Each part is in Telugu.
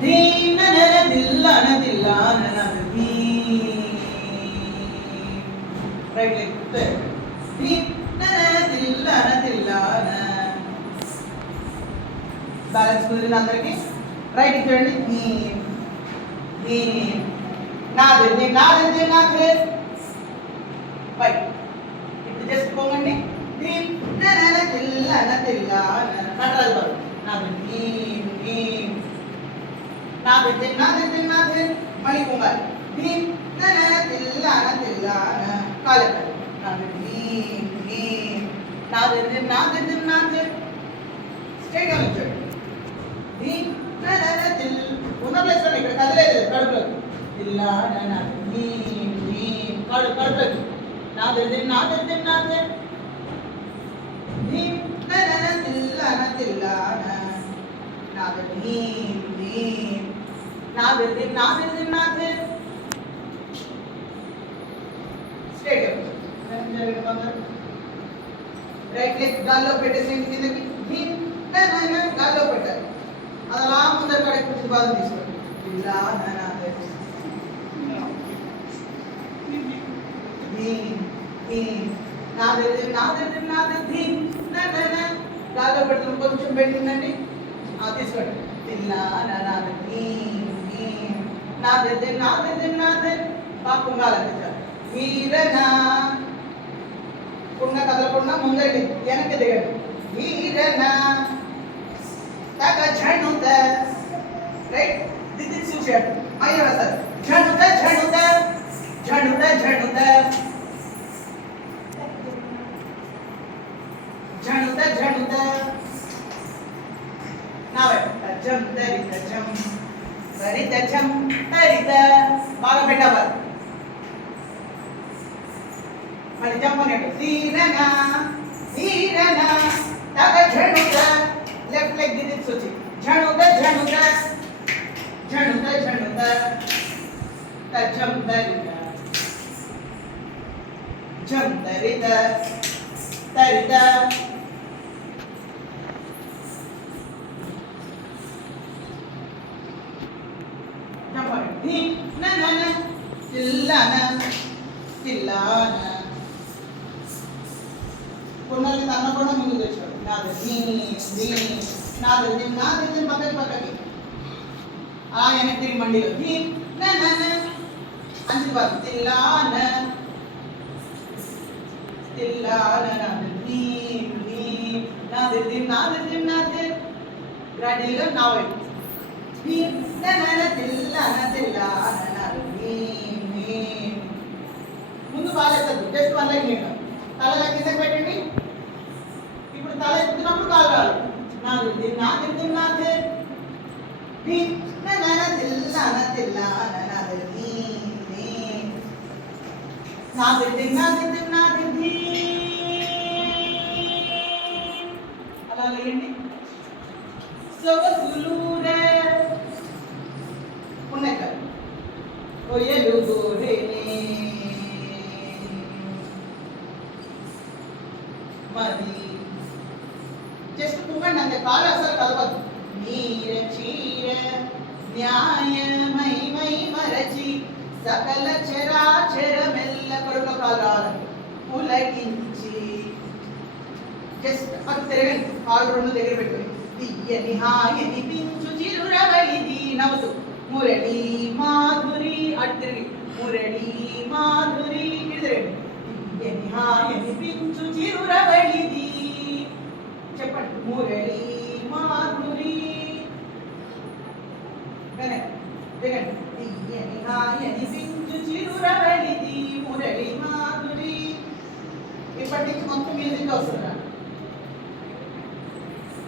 ధీనన దిల్లన దిల్లాన ధీ రైట్ లెగ్ ధీనన దిల్లన దిల్లాన బ్యాలెన్స్ కుదిరిన అందరికి రైట్ చూడండి ధీ ధీ నాదే నాదే నాదే రైట్ ఇప్పుడు జస్ట్ పోండి ధీ నన దిల్లన దిల్లాన నటరాజు బాబు నాదే ధీ ధీ నాదే నాదే నాదే మళ్ళీ పోంగాలి ధీ నన దిల్లన దిల్లాన కాలక నాదే ధీ ధీ నాదే నాదే నాదే స్ట్రైట్ గా నిల్చోండి ధీ నన దిల్ ఉన్న ప్లేస్ లో ఇక్కడ కదలేదు కడుపులో దిల్లాన నాదే ధీ ధీ కడుపులో నాదే నాదే నాదే ధీ నన దిల్లన దిల్లాన నాదే ధీ ధీ నాదే నాదే నాదే స్ట్రైట్ అప్ రైట్ లెగ్ గాల్లో పెట్టేసేయండి కిందకి ధీ నన గాల్లో పెట్టాలి అది అలా ముందర కడే కుర్చీ బాదం తీసుకోండి దిల్లాన నాదే ధీ ధీ నాదే నాదే నాదే ధీ నన గాల్లో పెడుతున్న కొంచెం పెట్టిందండి తీసుకోండి దిల్లాన నాదే ధీ ధీ నాదే నాదే నాదే బాగా పొంగాలండి చాలు వీరనా కుండ కదలకుండా ముందరికి వెనక్కి దిగండి వీరనా తగ ఝణుత రైట్ దిది చూశాడు అయ్యో సార్ ఝణుత ఝణుత ఝణుత ఝణుత ఝణుత ఝణుత నావే తజం తరిత జం తరిత జం తరిత బాగా పెట్టవాలి మళ్ళీ జంపనేటు తీరనా తీరనా తగ ఝణుత లెఫ్ట్ లెగ్ దిది చూచి ఝణుత ఝణుత ఝణుత ఝణుత తజం తరిత జం తరిత తరిత ధీ నన తిల్లన తిల్లాన కొన్నాళ్ళు తన్నకుండా ముందు తెచ్చాడు నాది దీని దీని నాది దీని నాది దీని పక్కకి పక్కకి ఆ వెనక్కి తిరిగి మండిలో ధీ నన అంచి బాబు తిల్లాన తిల్లాన నాది ధీ ధీ నాది దీని నాది దీని నాది గ్రాడ్యువల్గా నా వైపు ధీ నన తిల్లాన తిల్లాన నాది ధీ ధీ ముందు బాగాలేదు జస్ట్ వన్ లైక్ నేను తల కిందకి పెట్టండి ఇప్పుడు తల ఎత్తున్నప్పుడు కాలు రాదు నాది నాది నాదే ధీ నన తిల్లాన తిల్లాన నాది ధీ ధీ నాది నాది నాది ధీ అలా లేండి సొగసులూరే ఉన్నాయి కదా కొయ్యలు గోరేనే మరి జస్ట్ పువ్వండి అంతే కాలు అసలు కలవద్దు నీర చీర న్యాయమై మై మరచి సకల చరాచర మెల్ల కడుపులో కాలు రావాలి పులకించి జస్ట్ అది తిరగండి కాలు రెండు దగ్గర పెట్టుకుని తీయని హాయని పించు చిరురవళిది నవ్వుతూ మురళి మాధురి అటు తిరిగి మురళి మాధురి ఇటు తిరగండి తీయని హాయని పించు చిరురవళిది చెప్పండి మురళి మాధురి వెనక్కి దిగండి తీయని హాయని పించు చిరురవళిది మురళి మాధురి ఇప్పటి నుంచి మొత్తం మ్యూజిక్ వస్తుందా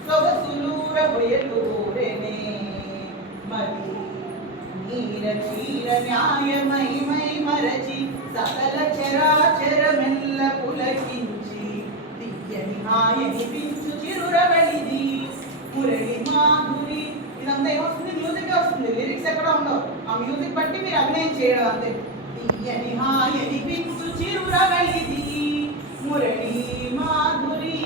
సొగసులూర బయలురేనే మరి నీర చీర న్యాయమై మై మరచి సకల చరాచర మెల్ల పులకించి దియ్యని హాయని పించు చిరురవళిది మురళి మాధురి ఇదంతా ఏమొస్తుంది మ్యూజిక్ వస్తుంది లిరిక్స్ ఎక్కడ ఉండవు ఆ మ్యూజిక్ బట్టి మీరు అభినయం చేయడం అంతే తీయని హాయని పించు చిరురవళిది మురళి మాధురి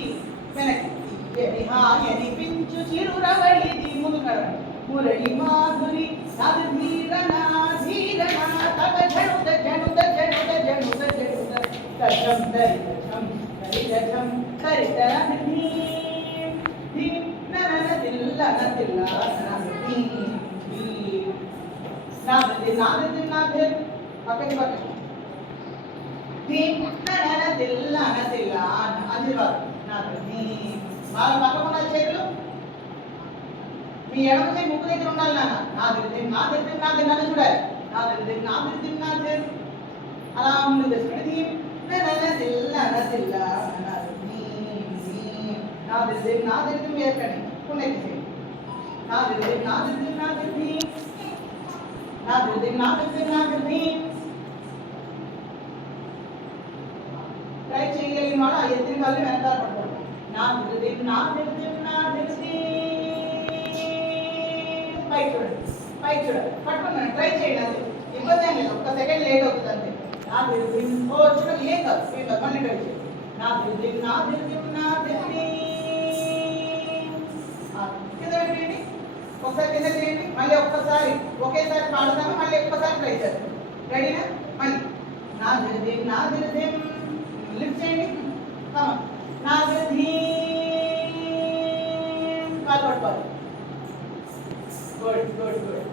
వెనక్కి తీయని హాయని పించు చిరురవళిది ముందు కదండి మురళి మాధురి నాద ధీరనా ధీరనా తగ జనుత జనుత జనుత జనుత జనుత తజం దరిజం దరిజం దరిజం ధీం ధీం ననన దిల్లన దిల్లన ధీం ధీం నాద నాద నాద పక్కకి పక్కకి ధీం ననన దిల్లన దిల్లన అదివారు నాద ధీం బాగా పక్కకున్న చేతులు మీ ఎడమ చేయి ముక్కు దగ్గర ఉండాలి నాన్న నాది నాది నాది నన్ను చూడాలి నాది నాది అలా ముందు తెచ్చుకోండి నాది మీరు ఎక్కండి పుణ్యకి చేయండి నాది ట్రై చేయగలిగిన వాడు ఆ ఎత్తిన వాళ్ళు వెనకాల పడతాడు నాది పైకి చూడండి పట్టుకున్నాను ట్రై చేయండి అది ఇబ్బంది ఏం లేదు ఒక్క సెకండ్ లేట్ అవుతుంది అంతే నా దిల్ చూడండి ఏం కాదు మళ్ళీ ట్రై చేయండి నా దిల్ కింద పెట్టండి ఒకసారి కింద చేయండి మళ్ళీ ఒక్కసారి ఒకేసారి పాడదాము మళ్ళీ ఒక్కసారి ట్రై చేద్దాం రెడీనా మళ్ళీ నా దిల్ లిఫ్ట్ చేయండి నా దిల్ కాలు పట్టుకోవాలి. Good.